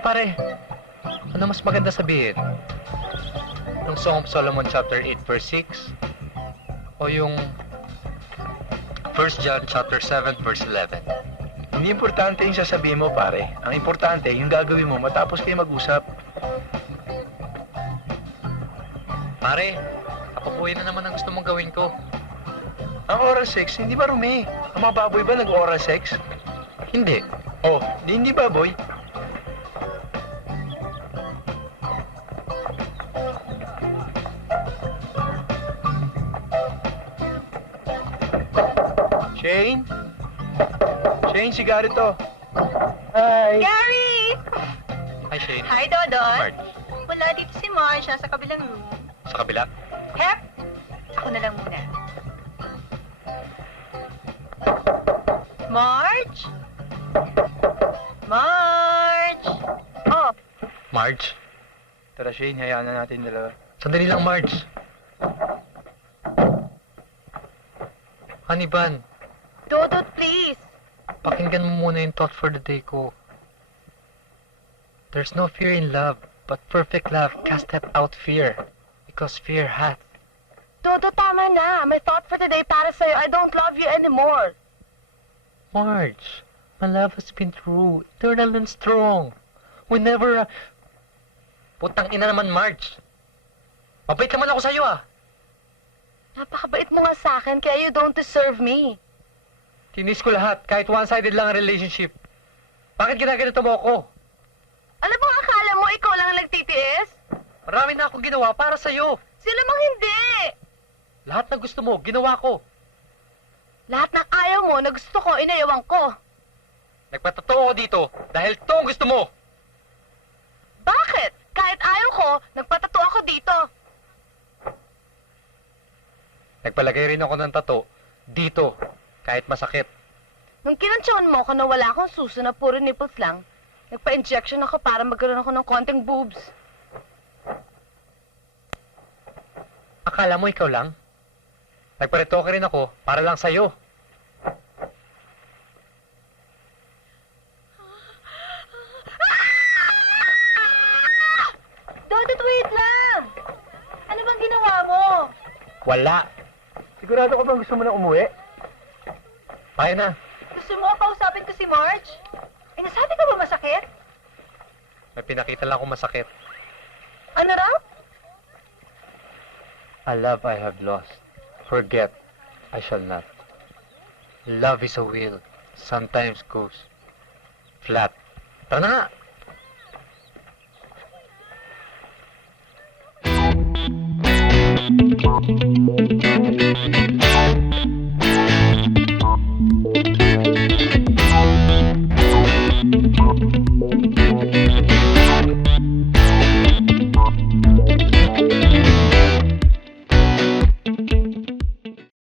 Pare, ano mas maganda sabihin? Yung Song of Solomon chapter 8 verse 6 o yung 1 John chapter 7 verse 11? Hindi importante yung sasabihin mo, pare. Ang importante, yung gagawin mo matapos kayo mag-usap. Pare, kapapuhin na naman ang gusto mong gawin ko. Ang oral sex, hindi ba rumi? Ang mga baboy ba nag-oral sex? Hindi. Oh, hindi baboy. Shane? Shane, sigarito. Hi. Gary! Hi, Shane. Hi, Dodon. Marge. Wala dito si Marsha sa kabilang room. Sa kabila? Hep! Ako na lang muna. Marge? Marge? Oh, Marge? Tara, Shane, hayaan na natin dalawa. Sandali lang, Marge. Honey Bun, Dodot, please. pakinggan mo muna yung thought for the day ko. There's no fear in love, but perfect love casteth out fear, because fear hath. Dodo, tama na. My thought for today para sa'yo, I don't love you anymore. Marge, my love has been true, eternal and strong. We never... Putang ina naman, Marge. Mabait naman ako sa'yo, ah. Napakabait mo nga sa akin, kaya you don't deserve me. Tinis ko lahat, kahit one-sided lang ang relationship. Bakit ginaganito mo ako? Ano bang akala mo, ikaw lang ang nagtitiis? Marami na akong ginawa para sa'yo. Sila mang hindi. Lahat na gusto mo, ginawa ko. Lahat ng ayaw mo na gusto ko, inayawan ko. Nagpatotoo ako dito dahil to ang gusto mo. Bakit? Kahit ayaw ko, nagpatato ako dito. Nagpalagay rin ako ng tato dito, kahit masakit. Nung kinantsawan mo ko na wala akong suso na puro nipples lang, nagpa-injection ako para magkaroon ako ng konting boobs. Akala mo ikaw lang? Nagparetoke rin ako para lang sa'yo. Dodot, wait lang! Ano bang ginawa mo? Wala. Sigurado ka bang gusto mo na umuwi? Kaya na. Gusto mo kausapin ko si Marge? Eh, nasabi ka ba masakit? May pinakita lang akong masakit. Ano raw? A love I have lost. Forget, I shall not. Love is a wheel. Sometimes goes flat. Tara na nga.